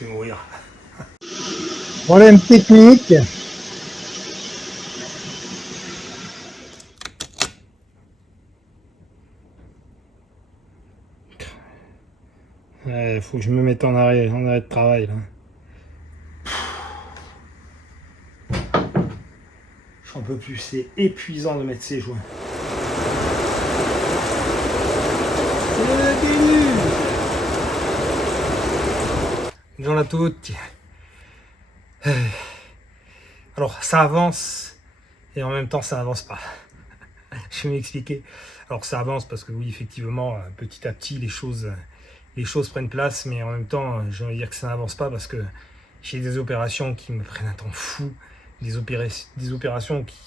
Je vais mourir. Problème technique. Ouais, faut que je me mette en arrêt de travail là. J'en peux plus, c'est épuisant de mettre ces joints. Buongiorno a tutti. Alors ça avance et en même temps ça avance pas. Je vais m'expliquer. Alors ça avance parce que oui effectivement petit à petit les choses prennent place, mais en même temps j'ai envie de dire que ça n'avance pas parce que j'ai des opérations qui me prennent un temps fou, des opérations qui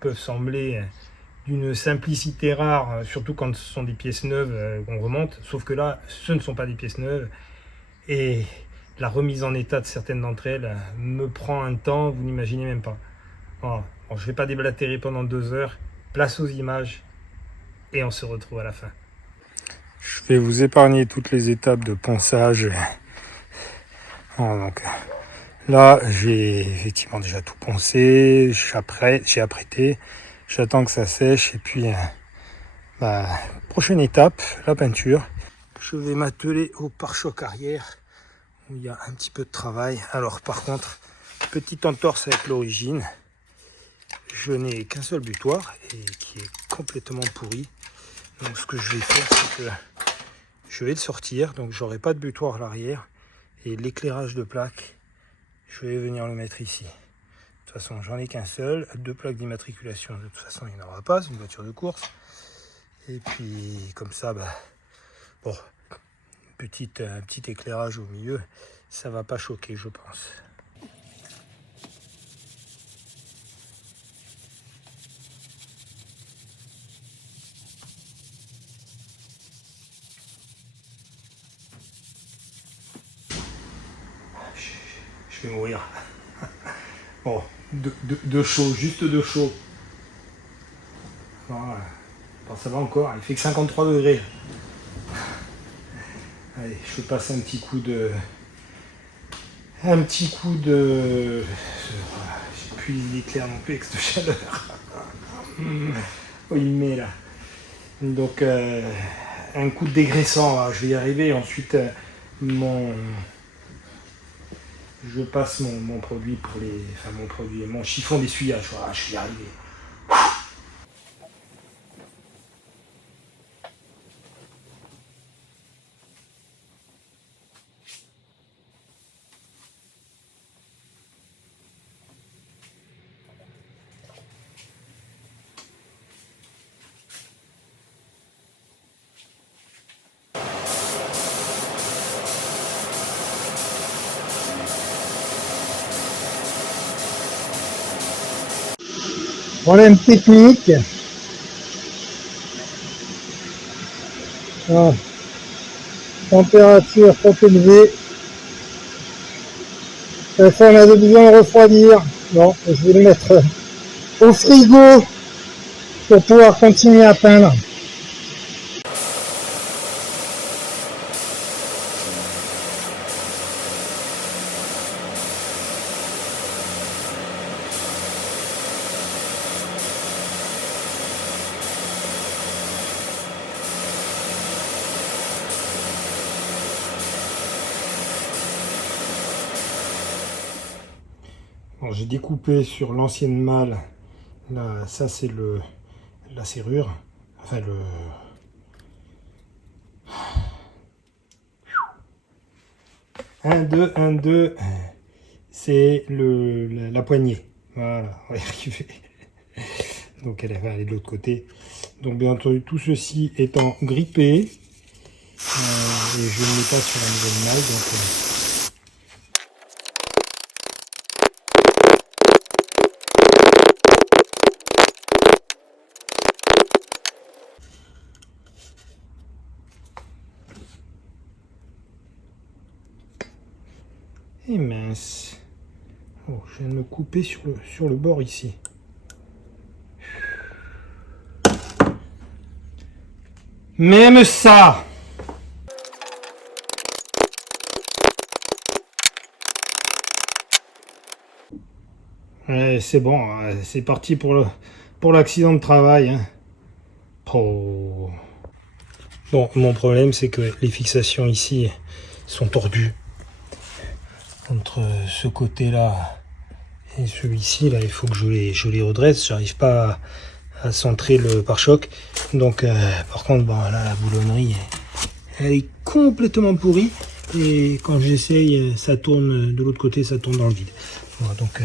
peuvent sembler d'une simplicité rare, surtout quand ce sont des pièces neuves qu'on remonte, sauf que là ce ne sont pas des pièces neuves et la remise en état de certaines d'entre elles me prend un temps, vous n'imaginez même pas. Voilà. Bon, je ne vais pas déblatérer pendant 2 heures, place aux images et on se retrouve à la fin. Je vais vous épargner toutes les étapes de ponçage. Voilà, donc, là, j'ai effectivement déjà tout poncé, j'ai apprêté, j'attends que ça sèche et puis prochaine étape, la peinture. Je vais m'atteler au pare-choc arrière où il y a un petit peu de travail. Alors par contre, petite entorse avec l'origine, je n'ai qu'un seul butoir et qui est complètement pourri. Donc ce que je vais faire, c'est que je vais le sortir, donc j'aurai pas de butoir à l'arrière et l'éclairage de plaque, je vais venir le mettre ici. De toute façon, j'en ai qu'un seul, 2 plaques d'immatriculation, de toute façon il n'y en aura pas, c'est une voiture de course. Et puis comme ça, bon, un petit éclairage au milieu, ça va pas choquer je pense. Je vais mourir. Bon, de chaud, juste de chaud. Voilà. Bon, ça va encore, il fait que 53 degrés. Allez, je passe un petit coup de... J'ai plus l'éclair non plus avec cette chaleur. Oh, il me met là. Donc, un coup de dégraissant, là, je vais y arriver. Ensuite, je passe mon produit pour les... Enfin, mon chiffon d'essuyage. Voilà, je vais y arriver. Problème technique. Ah. Température trop élevée. Ça, on a besoin de refroidir. Bon, je vais le mettre au frigo pour pouvoir continuer à peindre. Bon, j'ai découpé sur l'ancienne malle. Là, ça c'est la serrure. Enfin le... 1, 2, c'est la poignée. Voilà, on va y arriver. Donc elle va aller de l'autre côté. Donc bien entendu, tout ceci étant grippé, et je ne mets pas sur la nouvelle malle. Donc, et mince. Oh, je viens de me couper sur le bord ici. Même ça! Ouais, c'est bon, c'est parti pour l'accident de travail. Hein. Oh. Bon, mon problème, c'est que les fixations ici sont tordues. Entre ce côté-là et celui-ci, là, il faut que je les redresse. J'arrive pas à centrer le pare-choc. Donc, par contre, bon, là, la boulonnerie, elle est complètement pourrie. Et quand j'essaye, ça tourne de l'autre côté, ça tourne dans le vide. Voilà, donc,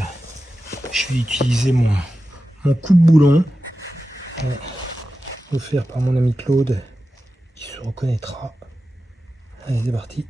je vais utiliser mon coupe-boulon, offert par mon ami Claude, qui se reconnaîtra. Allez, c'est parti.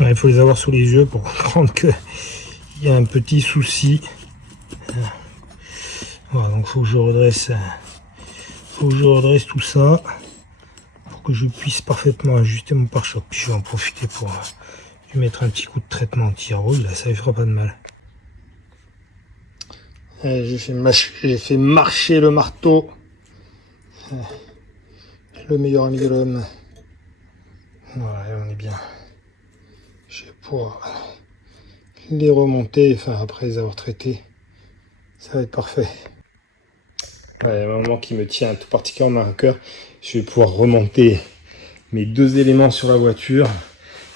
Il faut les avoir sous les yeux pour comprendre qu'il y a un petit souci. Voilà, donc il faut que je redresse tout ça pour que je puisse parfaitement ajuster mon pare-choc. Puis je vais en profiter pour lui mettre un petit coup de traitement anti-rouille, là ça lui fera pas de mal. J'ai fait marcher le marteau, le meilleur ami de l'homme. Voilà, on est bien. Je vais pouvoir les remonter, enfin après les avoir traités, ça va être parfait. Ouais, il y a un moment qui me tient tout particulièrement à cœur. Je vais pouvoir remonter mes deux éléments sur la voiture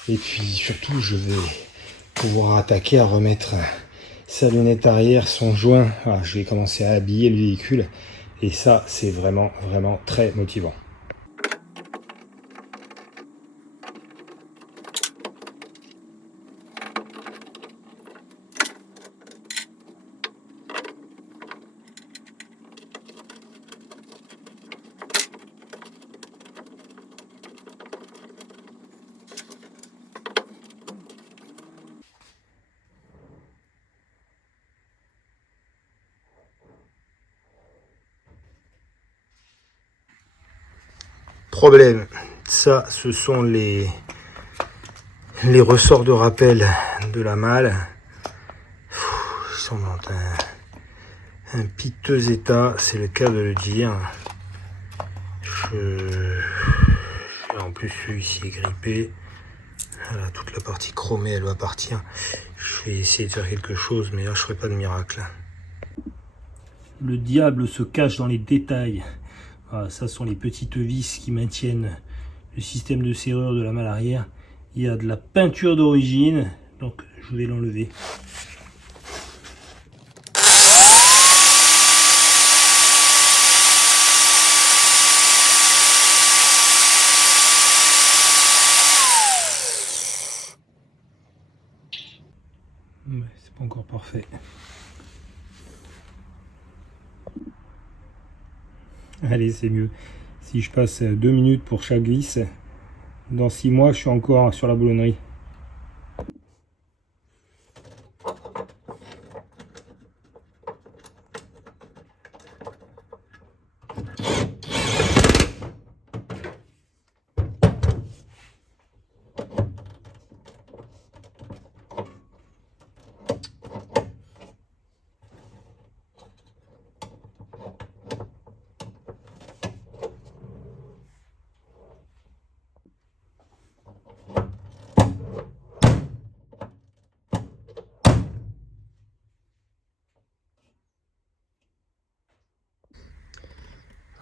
et puis surtout je vais pouvoir attaquer à remettre sa lunette arrière, son joint. Voilà, je vais commencer à habiller le véhicule et ça c'est vraiment très motivant. Problème, ça ce sont les ressorts de rappel de la malle. Ils sont dans un piteux état, c'est le cas de le dire. En plus celui-ci est grippé. Voilà, toute la partie chromée elle va partir. Je vais essayer de faire quelque chose, mais là je ferai pas de miracle. Le diable se cache dans les détails. Voilà, ça sont les petites vis qui maintiennent le système de serrure de la malle arrière. Il y a de la peinture d'origine, donc je vais l'enlever. Ouais, c'est pas encore parfait. Allez, c'est mieux. Si je passe 2 minutes pour chaque vis, dans 6 mois, je suis encore sur la boulonnerie.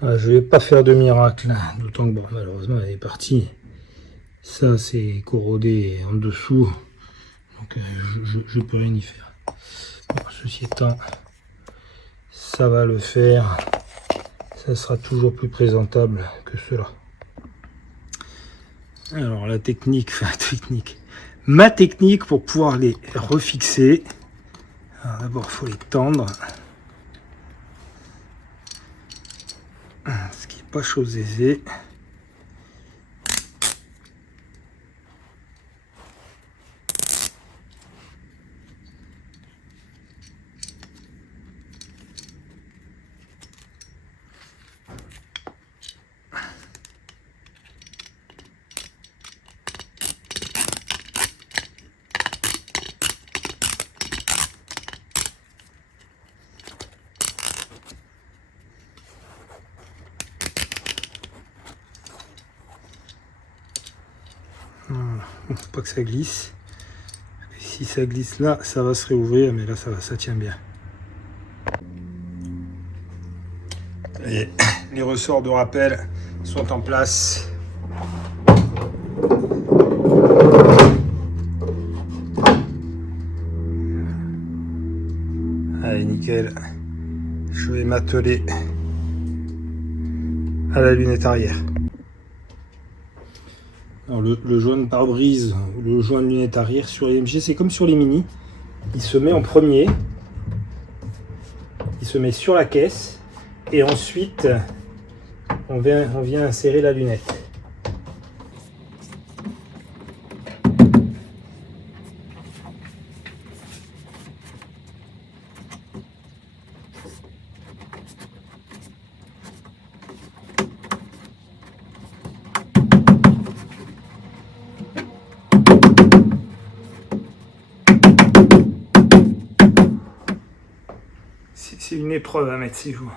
Je vais pas faire de miracle, d'autant que bon, malheureusement elle est partie. Ça c'est corrodé en dessous, donc je peux rien y faire. Bon, ceci étant, ça va le faire. Ça sera toujours plus présentable que cela. Alors la technique, ma technique pour pouvoir les refixer. D'abord il faut les tendre. Ce qui n'est pas chose aisée. Bon, faut pas que ça glisse. Si ça glisse là, ça va se réouvrir, mais là ça tient bien. Et les ressorts de rappel sont en place. Allez, nickel. Je vais m'atteler à la lunette arrière. Alors le joint de pare-brise, le joint de lunette arrière sur les MG, c'est comme sur les Mini. Il se met en premier. Il se met sur la caisse. Et ensuite, on vient insérer la lunette. C'est une épreuve à mettre ses joues.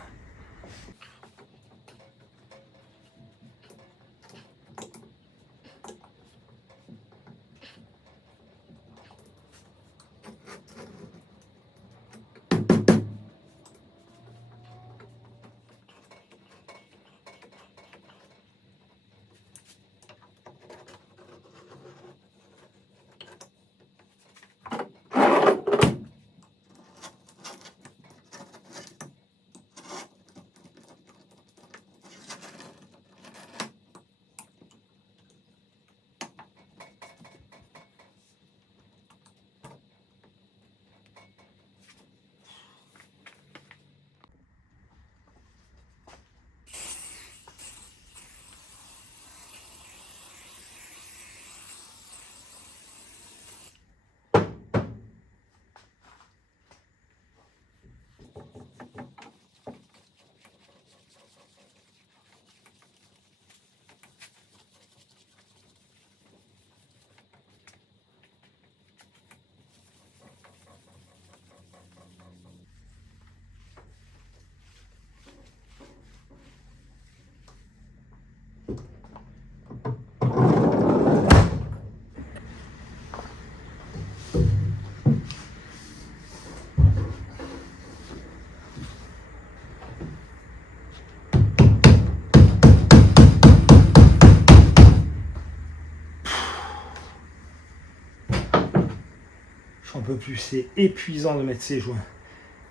J'en peux plus, c'est épuisant de mettre ses joints.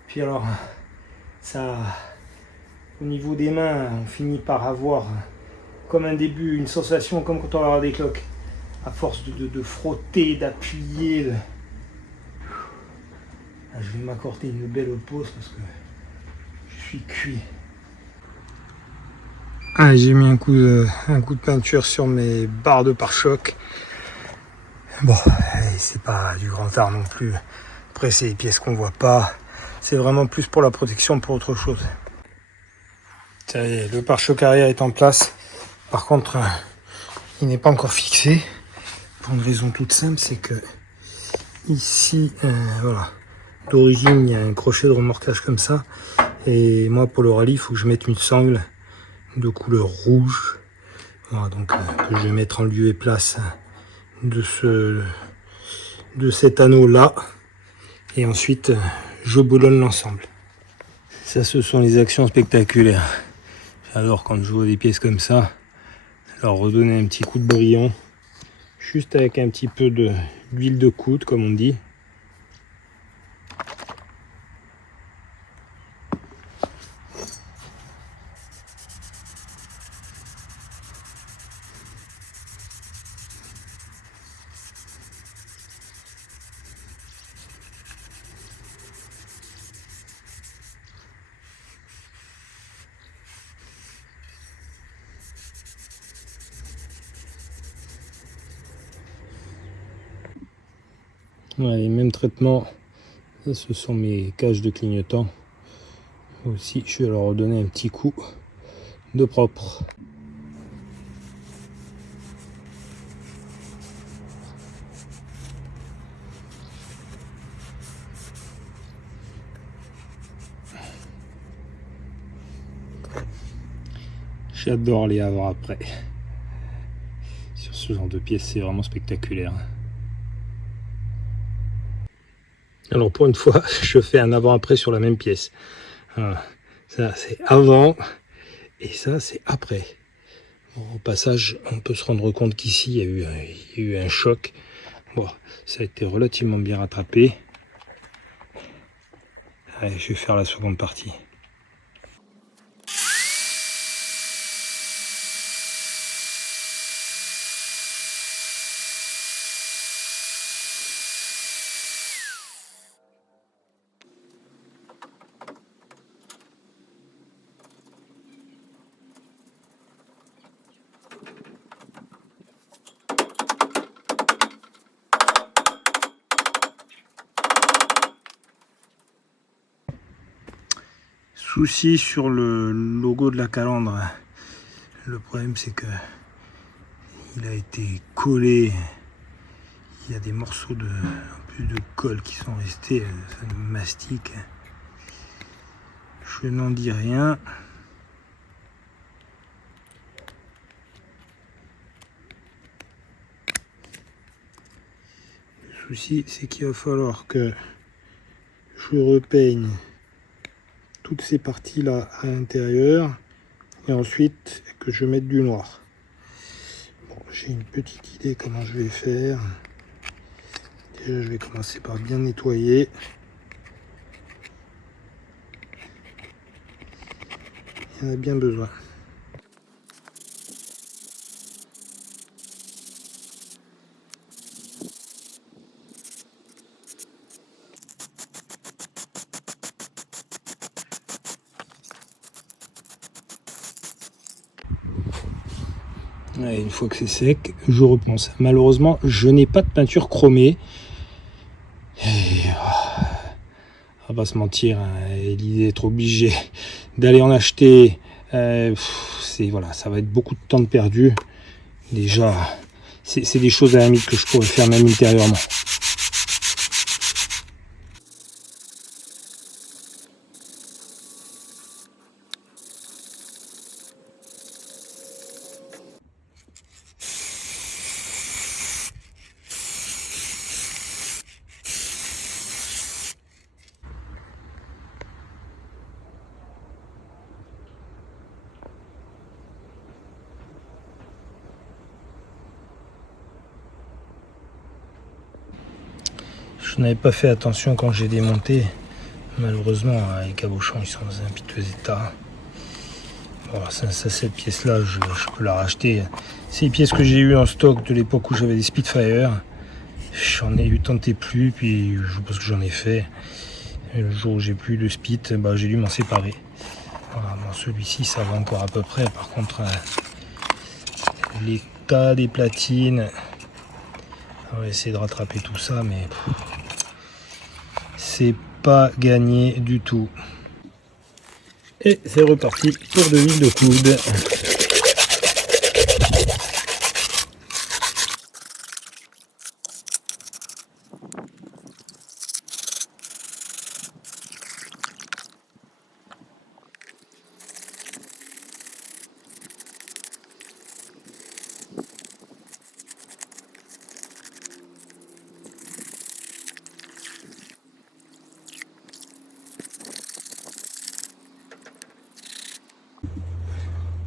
Puis alors, ça, au niveau des mains, on finit par avoir, comme un début, une sensation comme quand on va avoir des cloques. À force de frotter, d'appuyer. Je vais m'accorder une belle pause parce que je suis cuit. J'ai mis un coup de peinture sur mes barres de pare-choc. Bon, c'est pas du grand art non plus. Après, c'est des pièces qu'on voit pas. C'est vraiment plus pour la protection, pour autre chose. Ça y est, le pare-choc arrière est en place. Par contre, il n'est pas encore fixé. Pour une raison toute simple, c'est que ici, voilà, d'origine, il y a un crochet de remorquage comme ça. Et moi, pour le rallye, il faut que je mette une sangle de couleur rouge. Voilà, donc que je vais mettre en lieu et place de cet anneau là, et ensuite je boulonne l'ensemble. Ça, ce sont les actions spectaculaires. J'adore quand je vois des pièces comme ça, leur redonner un petit coup de brillant, juste avec un petit peu d'huile de coude, comme on dit. Ouais, les mêmes traitements. Ça, ce sont mes cages de clignotant. Aussi, je vais leur redonner un petit coup de propre. J'adore les avoir après. Sur ce genre de pièces, c'est vraiment spectaculaire. Alors pour une fois, je fais un avant-après sur la même pièce. Voilà. Ça c'est avant et ça c'est après. Bon, au passage, on peut se rendre compte qu'ici il y a eu un choc. Bon, ça a été relativement bien rattrapé. Allez, je vais faire la seconde partie. Souci sur le logo de la calandre. Le problème c'est que il a été collé. Il y a des morceaux de colle qui sont restés. Ça nous mastique. Je n'en dis rien. Le souci c'est qu'il va falloir que je repeigne toutes ces parties là à l'intérieur et ensuite que je mette du noir. Bon, j'ai une petite idée comment je vais faire. Déjà je vais commencer par bien nettoyer. Il y en a bien besoin. Et une fois que c'est sec, je repense. Malheureusement, je n'ai pas de peinture chromée. Et, on va pas se mentir, hein, l'idée d'être obligé d'aller en acheter, voilà, ça va être beaucoup de temps de perdu. Déjà, c'est des choses à la limite que je pourrais faire même ultérieurement. Je n'avais pas fait attention quand j'ai démonté. Malheureusement, les cabochons ils sont dans un piteux état. Bon, cette pièce-là, je peux la racheter. C'est les pièces que j'ai eues en stock de l'époque où j'avais des Spitfire. J'en ai eu tant et plus, puis je pense que j'en ai fait. Et le jour où j'ai plus de Spit, j'ai dû m'en séparer. Voilà, bon, celui-ci, ça va encore à peu près. Par contre, l'état des platines, on va essayer de rattraper tout ça, mais c'est pas gagné du tout. Et c'est reparti pour de l'huile de coude.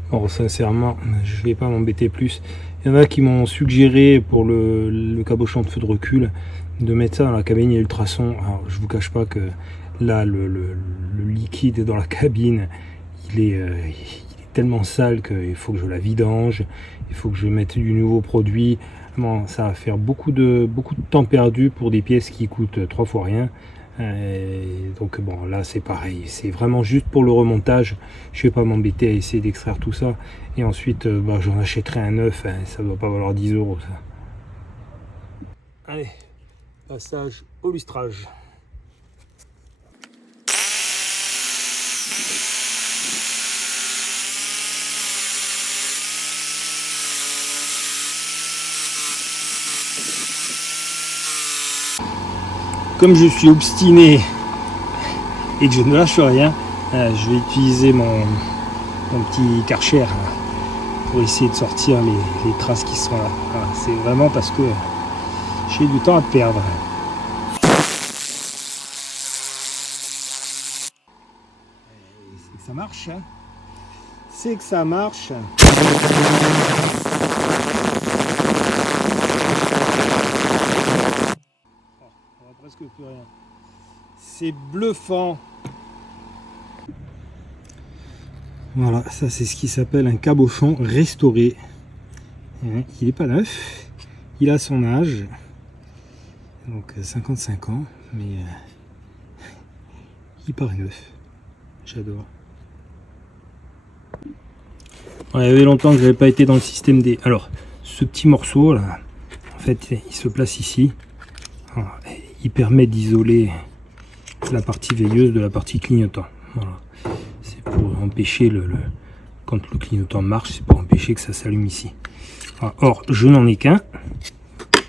Bon, sincèrement, je vais pas m'embêter plus. Il y en a qui m'ont suggéré pour le cabochon de feu de recul de mettre ça dans la cabine à ultrasons. Alors, je vous cache pas que là, le liquide dans la cabine, il est tellement sale qu'il faut que je la vidange, il faut que je mette du nouveau produit. Bon, ça va faire beaucoup de temps perdu pour des pièces qui coûtent 3 fois rien. Donc bon, là c'est pareil, c'est vraiment juste pour le remontage. Je vais pas m'embêter à essayer d'extraire tout ça et ensuite j'en achèterai un neuf, hein, ça doit pas valoir 10 € ça. Allez, Passage au lustrage. Comme je suis obstiné et que je ne lâche rien, je vais utiliser mon petit Karcher pour essayer de sortir les traces qui sont là. Voilà, c'est vraiment parce que j'ai du temps à perdre. C'est que ça marche. Hein. C'est que ça marche. On voit presque plus rien. C'est bluffant. Voilà, ça c'est ce qui s'appelle un cabochon restauré. Il n'est pas neuf, il a son âge, donc 55 ans, mais il paraît neuf. J'adore. Il y avait longtemps que je n'avais pas été dans le système des... Alors, ce petit morceau là, en fait, il se place ici. Voilà, il permet d'isoler la partie veilleuse de la partie clignotant. Voilà. C'est pour empêcher quand le clignotant marche, c'est pour empêcher que ça s'allume ici. Voilà. Or, je n'en ai qu'un,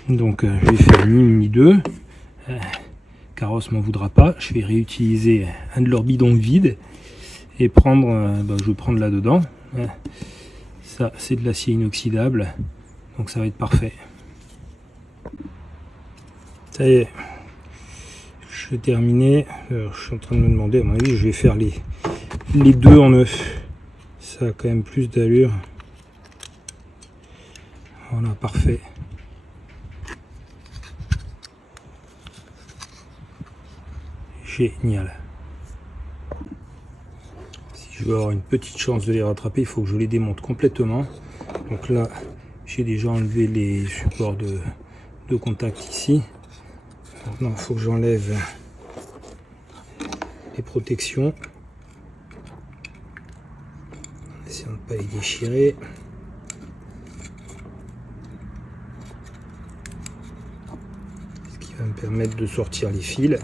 donc je vais faire ni une ni deux. Carros m'en voudra pas. Je vais réutiliser un de leurs bidons vides et prendre, je vais prendre là-dedans. Ça, c'est de l'acier inoxydable, donc ça va être parfait. Ça y est, je vais terminer. Alors, je suis en train de me demander, à mon avis, je vais faire les deux en neuf. Ça a quand même plus d'allure. Voilà, parfait. Génial. Si je veux avoir une petite chance de les rattraper, il faut que je les démonte complètement. Donc là, j'ai déjà enlevé les supports de contact ici. Maintenant, il faut que j'enlève les protections. Essayons de ne pas les déchirer. Ce qui va me permettre de sortir les fils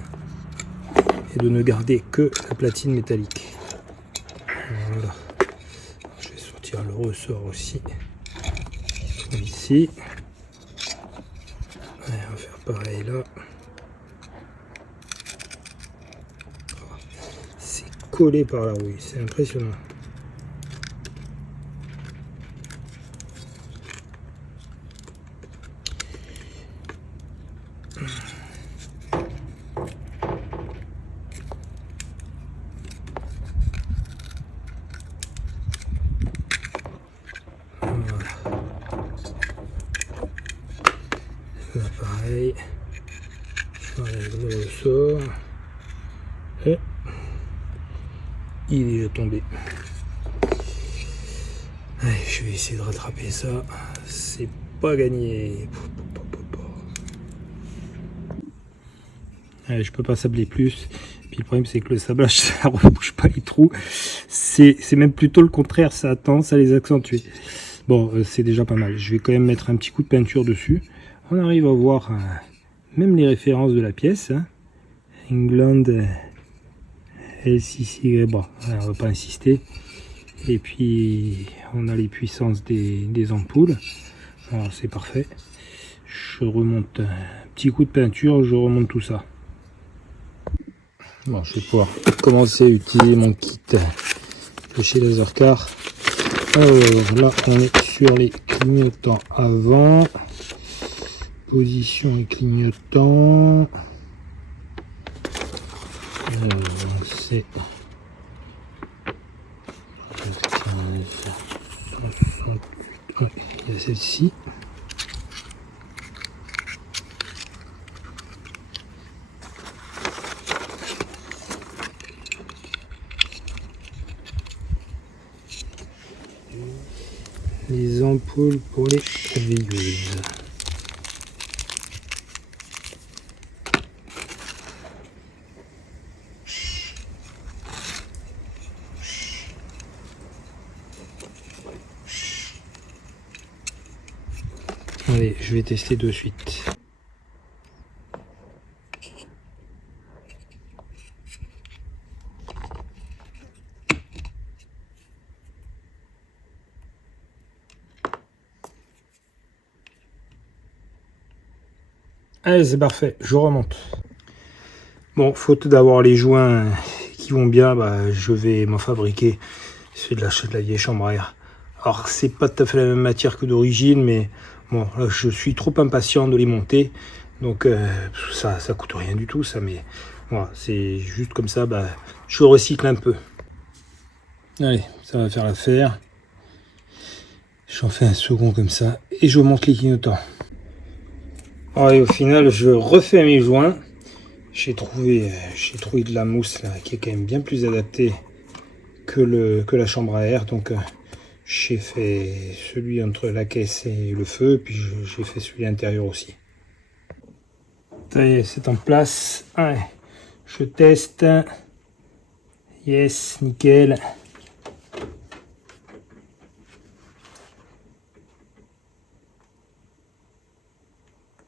et de ne garder que la platine métallique. Voilà. Je vais sortir le ressort aussi. Ici. Ouais, on va faire pareil là. C'est collé par la rouille, c'est impressionnant. Là pareil, j'enlève le ressort et il est déjà tombé. Allez, je vais essayer de rattraper ça, c'est pas gagné. Allez, je peux pas sabler plus, puis le problème c'est que le sablage ça rebouche pas les trous, c'est même plutôt le contraire, ça a tendance à les accentuer. Bon, c'est déjà pas mal, je vais quand même mettre un petit coup de peinture dessus. On arrive à voir même les références de la pièce. Hein. England LCC, bon, on va pas insister. Et puis on a les puissances des ampoules. Alors c'est parfait. Je remonte un petit coup de peinture, je remonte tout ça. Bon, je vais pouvoir commencer à utiliser mon kit de chez Lasercar. Alors là, on est sur les clignotants avant. Position et clignotant. Donc c'est 168. Ouais, il y a celle-ci. Les ampoules pour les veilleuses. Allez, je vais tester de suite. Allez, c'est parfait, je remonte. Bon, faute d'avoir les joints qui vont bien, bah, je vais m'en fabriquer. C'est de l'achat de la vieille chambre à air. Alors, c'est pas tout à fait la même matière que d'origine, mais bon, là, je suis trop impatient de les monter. Donc, ça coûte rien du tout, ça, mais voilà, c'est juste comme ça, bah, je recycle un peu. Allez, ça va faire l'affaire. J'en fais un second comme ça, et je monte les clignotants. Alors, et au final, je refais mes joints. J'ai trouvé de la mousse là, qui est quand même bien plus adaptée que la chambre à air. Donc j'ai fait celui entre la caisse et le feu, puis j'ai fait celui à l'intérieur aussi. Ça y est, c'est en place. Ouais, je teste. Yes, nickel.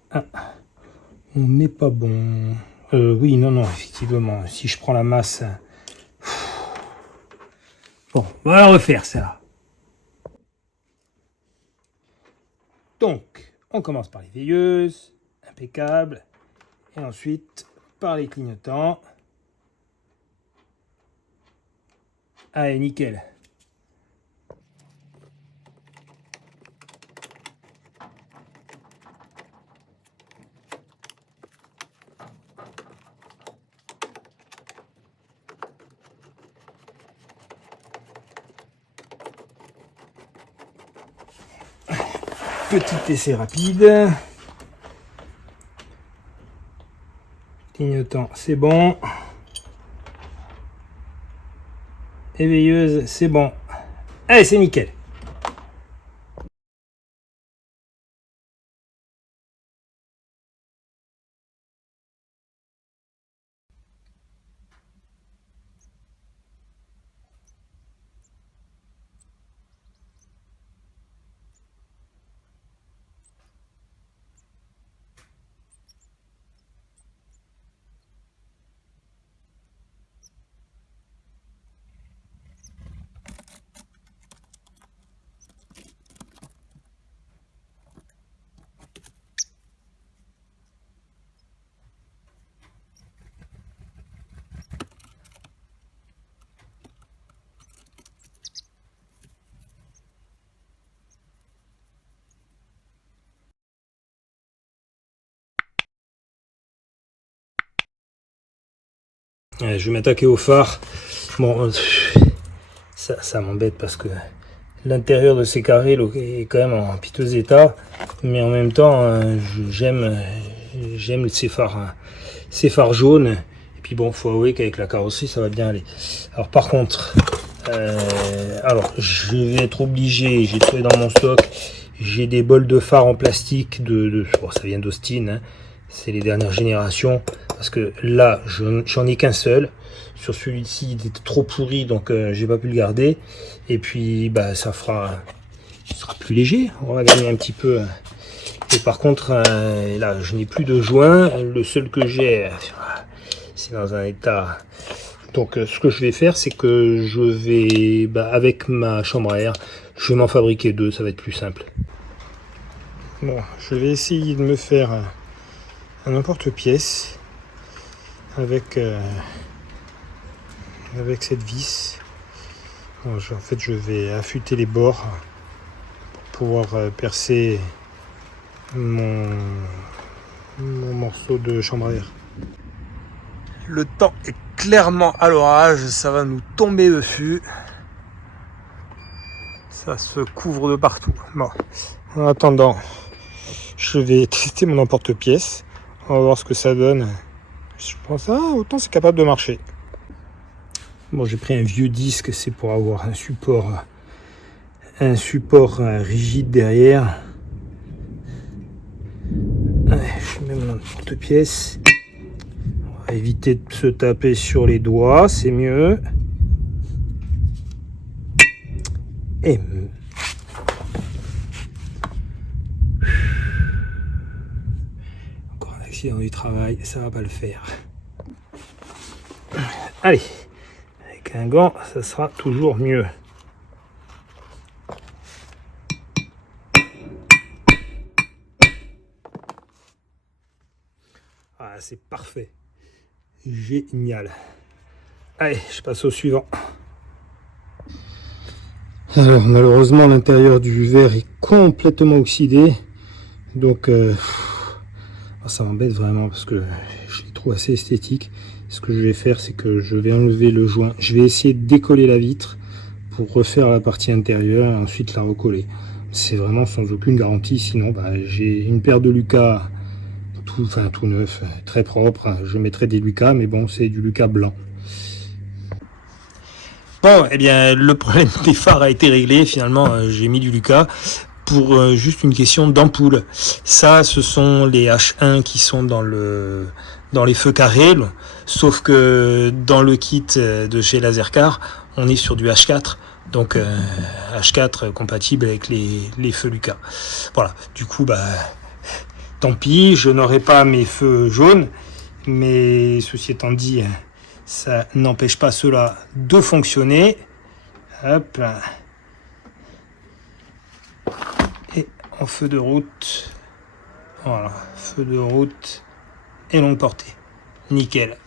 Ah, on n'est pas bon. Oui, non, effectivement. Si je prends la masse... Bon, on va la refaire, ça. Donc, on commence par les veilleuses. Impeccable. Et ensuite, par les clignotants. Allez, nickel. Petit essai rapide. Clignotant, c'est bon. Éveilleuse, c'est bon. Allez, c'est nickel. Allez, je vais m'attaquer au phare. Bon, ça m'embête parce que l'intérieur de ces carrés est quand même en piteux état. Mais en même temps, j'aime ces phares jaunes. Et puis bon, faut avouer qu'avec la carrosserie, ça va bien aller. Alors par contre, je vais être obligé, j'ai trouvé dans mon stock, j'ai des bols de phare en plastique bon, ça vient d'Austin, hein, c'est les dernières générations, parce que là, j'en ai qu'un seul. Sur celui-ci, il était trop pourri, donc j'ai pas pu le garder. Et puis, bah, ça sera plus léger, on va gagner un petit peu. Et par contre, là, je n'ai plus de joint. Le seul que j'ai, c'est dans un état... Donc ce que je vais faire, c'est que je vais, avec ma chambre à air, je vais m'en fabriquer deux, ça va être plus simple. Bon, je vais essayer de me faire un emporte-pièce avec cette vis. Bon, en fait, je vais affûter les bords pour pouvoir percer mon morceau de chambre à air. Le temps est clairement à l'orage, ça va nous tomber dessus. Ça se couvre de partout. Bon, en attendant, je vais tester mon emporte-pièce. On va voir ce que ça donne. Je pense, autant c'est capable de marcher. Bon, j'ai pris un vieux disque, c'est pour avoir un support rigide derrière. Allez, je mets mon emporte-pièce. On va éviter de se taper sur les doigts, c'est mieux. Et encore un accident du travail, ça va pas le faire. Allez, avec un gant, ça sera toujours mieux. c'est parfait. Génial. Allez, je passe au suivant. Alors malheureusement l'intérieur du verre est complètement oxydé. Donc ça m'embête vraiment parce que je les trouve assez esthétiques. Ce que je vais faire, c'est que je vais enlever le joint. Je vais essayer de décoller la vitre pour refaire la partie intérieure et ensuite la recoller. C'est vraiment sans aucune garantie, sinon j'ai une paire de Lucas tout neuf, très propre. Je mettrai des Lucas, mais bon, c'est du Lucas blanc. Bon, eh bien, le problème des phares a été réglé. Finalement, j'ai mis du Lucas pour juste une question d'ampoule. Ça, ce sont les H1 qui sont dans les feux carrés, sauf que dans le kit de chez Lasercar, on est sur du H4, donc H4 compatible avec les feux Lucas. Voilà, du coup, tant pis, je n'aurai pas mes feux jaunes, mais ceci étant dit, ça n'empêche pas cela de fonctionner. Hop là. Et en feu de route, voilà, feu de route et longue portée. Nickel.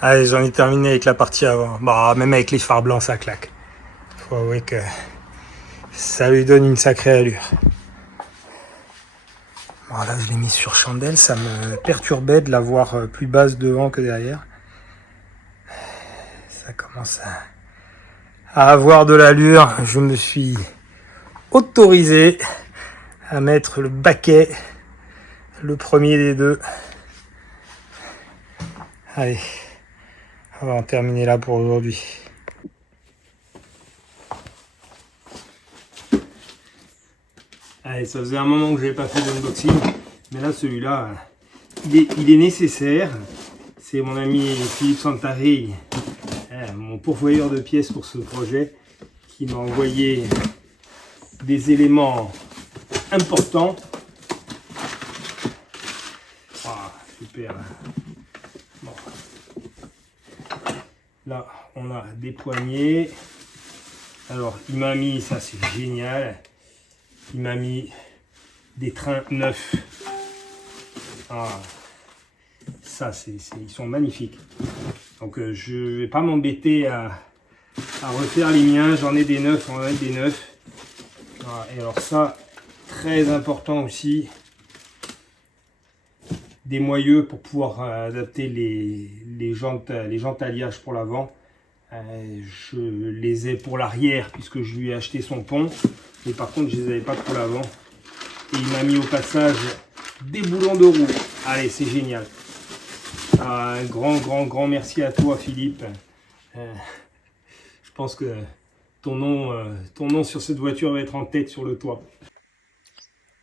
Allez, j'en ai terminé avec la partie avant. Même avec les phares blancs, ça claque. Faut avouer que ça lui donne une sacrée allure. Là, je l'ai mis sur chandelle. Ça me perturbait de la voir plus basse devant que derrière. Ça commence à avoir de l'allure. Je me suis autorisé à mettre le baquet, le premier des deux. Allez. On va en terminer là pour aujourd'hui. Allez, ça faisait un moment que je n'avais pas fait d'unboxing, mais là celui-là, il est nécessaire. C'est mon ami Philippe Santari, mon pourvoyeur de pièces pour ce projet, qui m'a envoyé des éléments importants. Super. Bon. Là, on a des poignées. Alors, il m'a mis, ça c'est génial, il m'a mis des trains neufs. Ça, ils sont magnifiques. Donc, je ne vais pas m'embêter à refaire les miens. J'en ai des neufs, on va mettre des neufs. Et alors ça, très important aussi, des moyeux pour pouvoir adapter les jantes alliage pour l'avant. Je les ai pour l'arrière puisque je lui ai acheté son pont, mais par contre je les avais pas pour l'avant. Et il m'a mis au passage des boulons de roue. Allez, c'est génial. Un grand merci à toi Philippe. Je pense que ton nom sur cette voiture va être en tête sur le toit.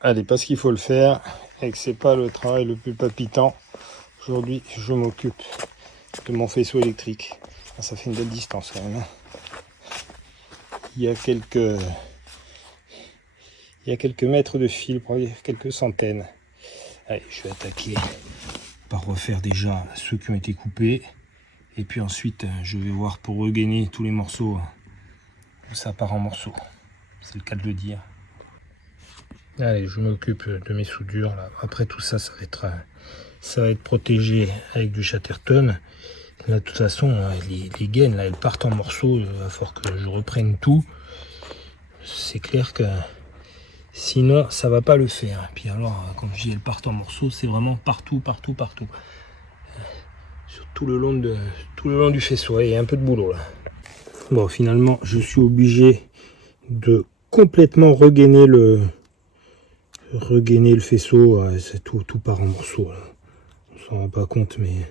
Allez, parce qu'il faut le faire et que c'est pas le travail le plus palpitant. Aujourd'hui, je m'occupe de mon faisceau électrique. Ça fait une belle distance quand même. Il y a quelques mètres de fil, quelques centaines. Allez, je vais attaquer par refaire déjà ceux qui ont été coupés. Et puis ensuite, je vais voir pour regainer tous les morceaux où ça part en morceaux. C'est le cas de le dire. Allez, je m'occupe de mes soudures. Là. Après tout ça, ça va être protégé avec du Chatterton. Là, de toute façon, les gaines, là, elles partent en morceaux. Il va falloir que je reprenne tout. C'est clair que sinon, ça va pas le faire. Puis alors, quand je dis elles partent en morceaux, c'est vraiment partout. Sur tout le long du faisceau. Il y a un peu de boulot là. Bon, finalement, je suis obligé de complètement regainer le faisceau. C'est tout part en morceaux là. On s'en rend pas compte, mais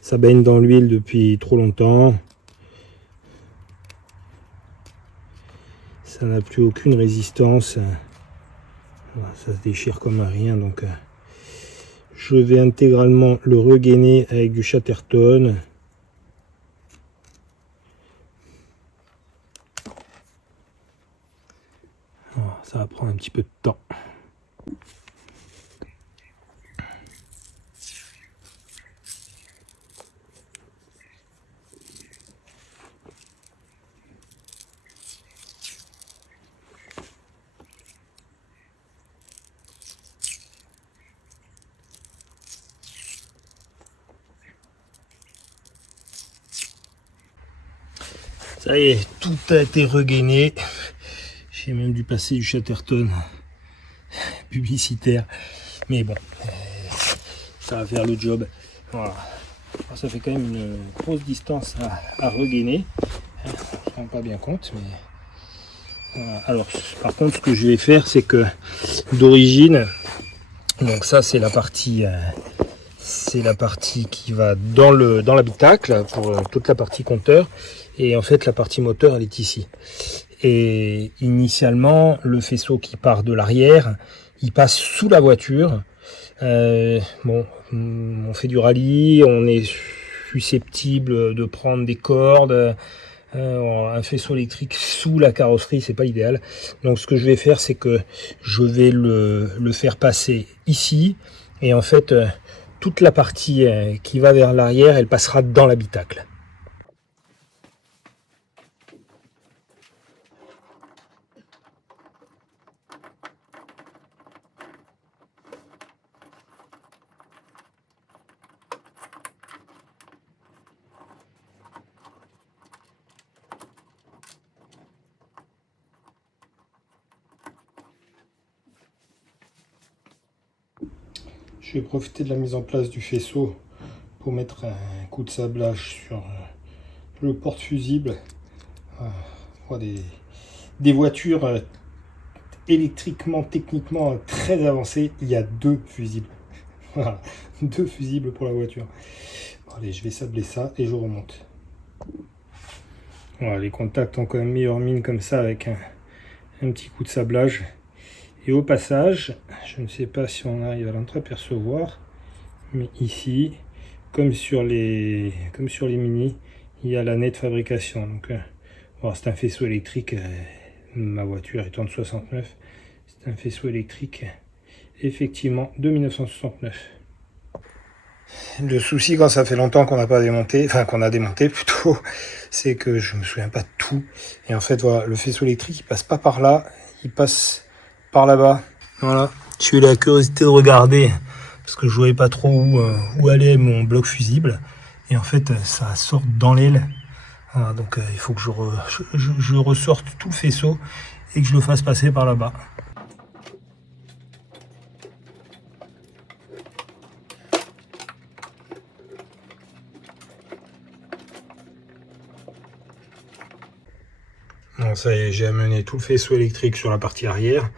ça baigne dans l'huile depuis trop longtemps. Ça n'a plus aucune résistance. Ça se déchire comme rien, donc je vais intégralement le regainer avec du Chatterton. ça va prendre un petit peu de temps. Ça y est, tout a été regainé. J'ai même dû passer du Chatterton publicitaire. Mais bon, ça va faire le job. Voilà. Alors, ça fait quand même une grosse distance à regainer. On ne se rend pas bien compte. Mais... Voilà. Alors, par contre, ce que je vais faire, c'est que d'origine, donc ça c'est la partie... c'est la partie qui va dans l'habitacle pour toute la partie compteur, et en fait la partie moteur elle est ici. Et initialement le faisceau qui part de l'arrière il passe sous la voiture. Bon, on fait du rallye, on est susceptible de prendre des cordes. Un faisceau électrique sous la carrosserie c'est pas idéal, donc ce que je vais faire c'est que je vais le faire passer ici, et en fait toute la partie qui va vers l'arrière, elle passera dans l'habitacle. Je vais profiter de la mise en place du faisceau pour mettre un coup de sablage sur le porte-fusible. Des voitures électriquement, techniquement très avancées, il y a 2 fusibles. Voilà, 2 fusibles pour la voiture. Bon, allez, je vais sabler ça et je remonte. Voilà, les contacts ont quand même mis leur mine comme ça avec un petit coup de sablage. Et au passage, je ne sais pas si on arrive à l'entreapercevoir, mais ici, comme sur les Mini, il y a l'année de fabrication. Donc, c'est un faisceau électrique. Ma voiture étant de 69, c'est un faisceau électrique effectivement de 1969. Le souci quand ça fait longtemps qu'on n'a pas démonté, enfin qu'on a démonté plutôt, c'est que je me souviens pas de tout. Et en fait voilà, le faisceau électrique il passe pas par là, il passe par là-bas. Voilà, j'ai eu la curiosité de regarder parce que je voyais pas trop où allait mon bloc fusible. Et en fait ça sort dans l'aile. Voilà, donc il faut que je ressorte tout le faisceau et que je le fasse passer par là-bas. Bon, ça y est, j'ai amené tout le faisceau électrique sur la partie arrière.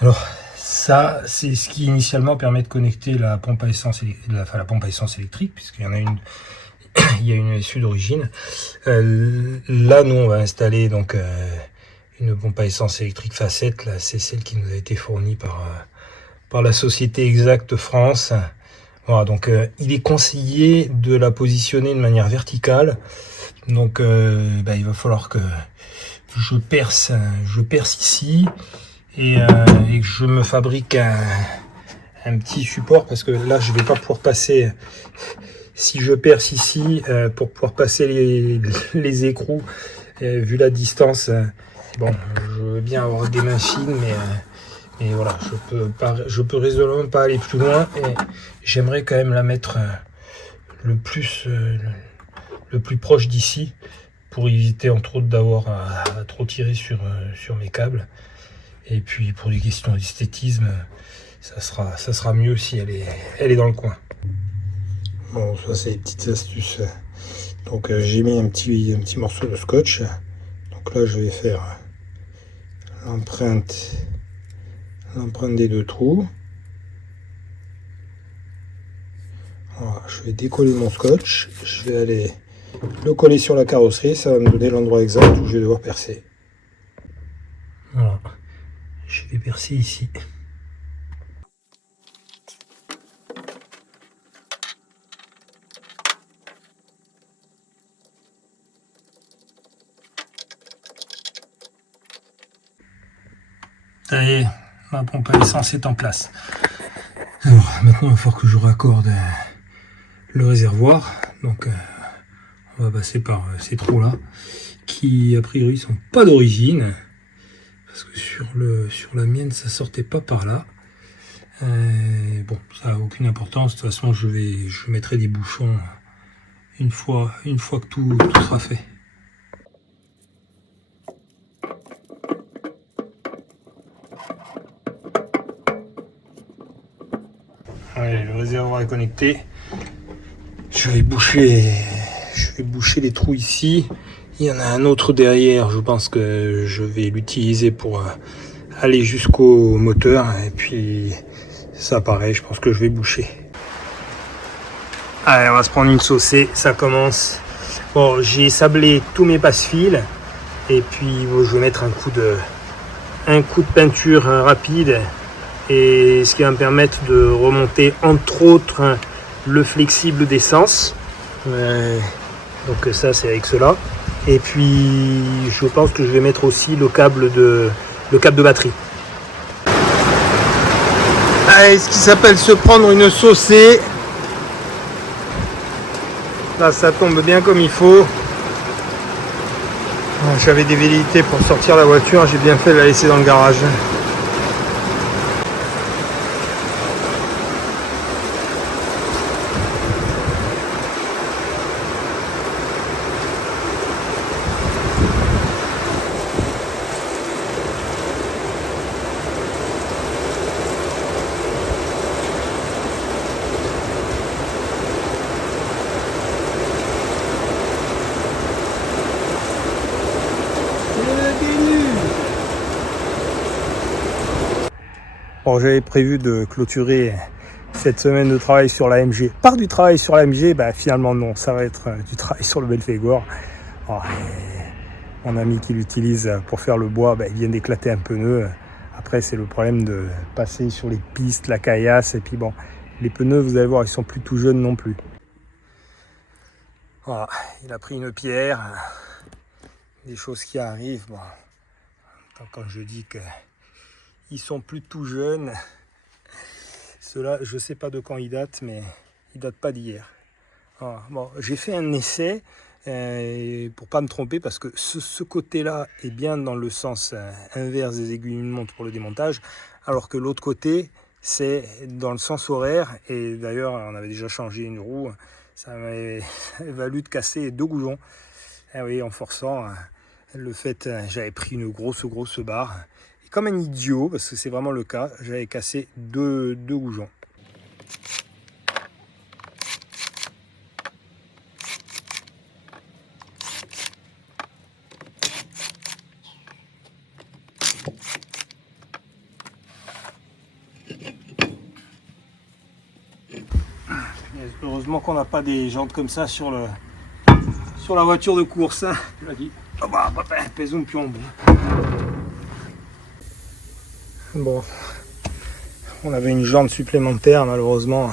Alors ça, c'est ce qui initialement permet de connecter la pompe à essence, la pompe à essence électrique, puisqu'il y en a une, il y a une issue d'origine. Là, nous, on va installer donc une pompe à essence électrique facette. Là, c'est celle qui nous a été fournie par la société Exact France. Voilà, donc il est conseillé de la positionner de manière verticale. Donc il va falloir que je perce ici et que je me fabrique un petit support, parce que là je vais pas pouvoir passer, si je perce ici pour pouvoir passer les écrous, vu la distance, bon, je veux bien avoir des mains fines, mais voilà, je peux raisonnablement pas aller plus loin, et j'aimerais quand même la mettre le plus proche d'ici, pour éviter entre autres d'avoir à trop tirer sur mes câbles. Et puis pour des questions d'esthétisme, ça sera mieux si elle est dans le coin. Bon, ça c'est les petites astuces. Donc j'ai mis un petit morceau de scotch. Donc là je vais faire l'empreinte des 2 trous. Voilà, je vais décoller mon scotch. Je vais aller le coller sur la carrosserie. Ça va me donner l'endroit exact où je vais devoir percer. Voilà, je vais percer ici. Ça y est, ma pompe à essence est en place. Alors maintenant il va falloir que je raccorde le réservoir. Donc on va passer par ces trous là qui a priori sont pas d'origine. Parce que sur la mienne ça sortait pas par là. Bon, ça n'a aucune importance. De toute façon je mettrai des bouchons une fois que tout sera fait. Allez, le réservoir est connecté. Je vais boucher les trous ici. Il y en a un autre derrière. Je pense que je vais l'utiliser pour aller jusqu'au moteur. Et puis ça pareil, je pense que je vais boucher. Allez, on va se prendre une saucée. Ça commence. Bon, j'ai sablé tous mes passe-fils. Et puis bon, je vais mettre un coup de peinture rapide. Et ce qui va me permettre de remonter entre autres le flexible d'essence. Donc ça c'est avec cela. Et puis je pense que je vais mettre aussi le câble de batterie. Allez, ce qui s'appelle se prendre une saucée. Là ça tombe bien comme il faut. J'avais des velléités pour sortir la voiture, j'ai bien fait de la laisser dans le garage. Bon, j'avais prévu de clôturer cette semaine de travail sur l'AMG par du travail sur l'AMG, finalement non, ça va être du travail sur le Belphégor. Mon ami qui l'utilise pour faire le bois, il vient d'éclater un pneu. Après c'est le problème de passer sur les pistes, la caillasse, et puis bon, les pneus vous allez voir, ils sont plus tout jeunes non plus. Voilà, il a pris une pierre, des choses qui arrivent. Bon, quand je dis que ils sont plus tout jeunes. Ceux-là, je sais pas de quand ils datent, mais ils datent pas d'hier. Bon, j'ai fait un essai pour pas me tromper, parce que ce côté-là est bien dans le sens inverse des aiguilles d'une montre pour le démontage, alors que l'autre côté, c'est dans le sens horaire. Et d'ailleurs, on avait déjà changé une roue. Ça m'avait valu de casser 2 goujons. Et oui, en forçant le fait, j'avais pris une grosse barre. Comme un idiot, parce que c'est vraiment le cas, j'avais cassé 2 goujons. Heureusement qu'on n'a pas des jantes comme ça sur la voiture de course. Tu l'as dit. Pèse un pion. Bon, on avait une jante supplémentaire, malheureusement.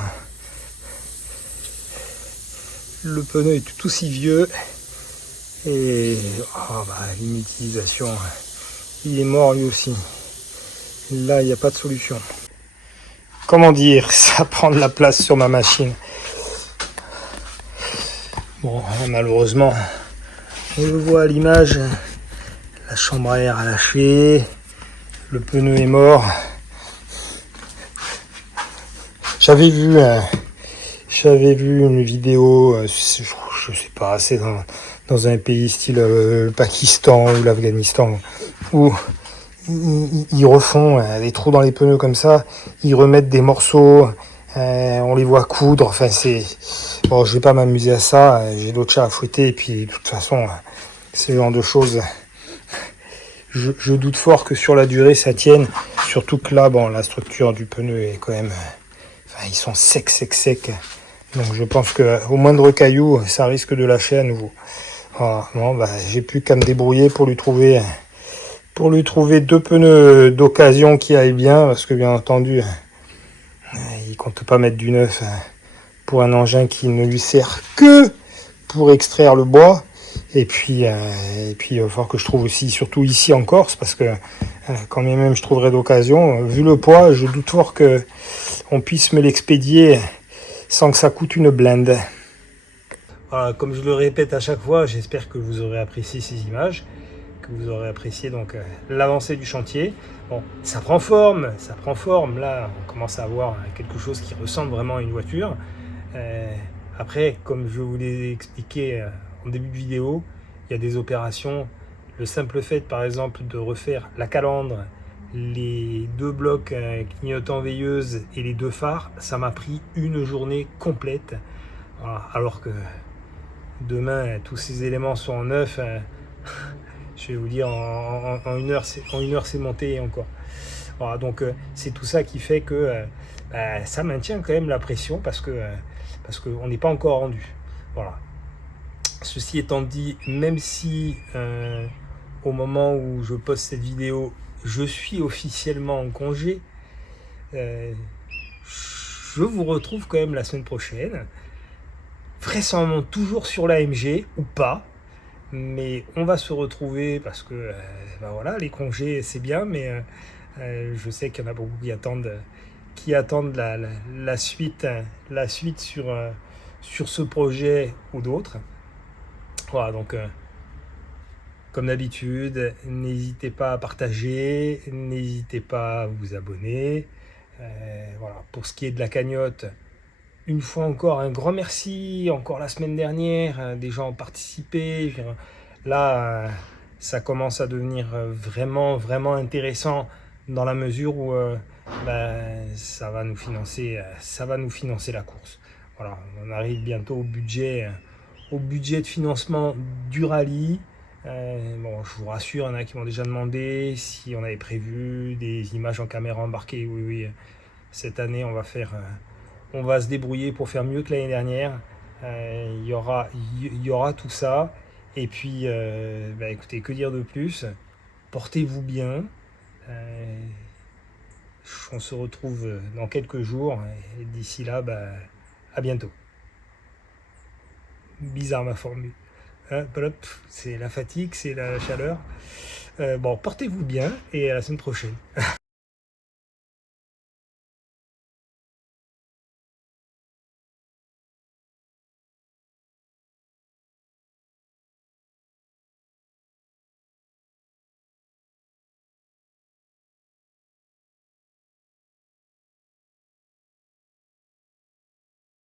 Le pneu est tout aussi vieux. Et l'inutilisation, il est mort lui aussi. Là, il n'y a pas de solution. Comment dire, ça prend de la place sur ma machine. Bon, malheureusement, on le voit à l'image, la chambre à air a lâché. Le pneu est mort. J'avais vu une vidéo, je sais pas, c'est dans un pays style le Pakistan ou l'Afghanistan, où ils refont des trous dans les pneus comme ça, ils remettent des morceaux, on les voit coudre. Enfin, bon, je vais pas m'amuser à ça, j'ai d'autres chats à fouetter, et puis de toute façon, c'est le genre de choses. Je doute fort que sur la durée ça tienne, surtout que là, bon, la structure du pneu est quand même, ils sont secs. Donc je pense que au moindre caillou, ça risque de lâcher à nouveau. J'ai plus qu'à me débrouiller pour lui trouver 2 pneus d'occasion qui aillent bien, parce que bien entendu, il compte pas mettre du neuf pour un engin qui ne lui sert que pour extraire le bois. il va falloir que je trouve aussi, surtout ici en Corse, parce que quand bien même je trouverai d'occasion, vu le poids, je doute fort que on puisse me l'expédier sans que ça coûte une blinde. Voilà, comme je le répète à chaque fois, j'espère que vous aurez apprécié ces images, que vous aurez apprécié donc l'avancée du chantier. Bon, ça prend forme. Là, on commence à avoir quelque chose qui ressemble vraiment à une voiture. Après, comme je vous l'ai expliqué en début de vidéo, il y a des opérations. Le simple fait, par exemple, de refaire la calandre, les 2 blocs clignotants veilleuses et les 2 phares, ça m'a pris une journée complète. Voilà, alors que demain, tous ces éléments sont en neuf. Je vais vous dire, en une heure, c'est monté et encore. Voilà, donc c'est tout ça qui fait que ça maintient quand même la pression parce qu'on n'est pas encore rendu. Voilà. Ceci étant dit, même si au moment où je poste cette vidéo, je suis officiellement en congé, je vous retrouve quand même la semaine prochaine. Vraisemblablement toujours sur l'AMG ou pas, mais on va se retrouver parce que voilà, les congés c'est bien, mais je sais qu'il y en a beaucoup qui attendent la suite sur ce projet ou d'autres. Voilà, donc comme d'habitude, n'hésitez pas à partager, n'hésitez pas à vous abonner. Voilà, pour ce qui est de la cagnotte, une fois encore, un grand merci. Encore la semaine dernière, des gens ont participé. Là, ça commence à devenir vraiment, vraiment intéressant dans la mesure où ça va nous financer la course. Voilà, on arrive bientôt au budget de financement du rallye. Bon, je vous rassure, il y en a qui m'ont déjà demandé si on avait prévu des images en caméra embarquée. Oui, oui, cette année, on va se débrouiller pour faire mieux que l'année dernière. Il y aura tout ça. Et puis, écoutez, que dire de plus? Portez-vous bien. On se retrouve dans quelques jours. Et d'ici là, à bientôt. Bizarre ma formule. Hein, c'est la fatigue, c'est la chaleur. Bon, portez-vous bien et à la semaine prochaine.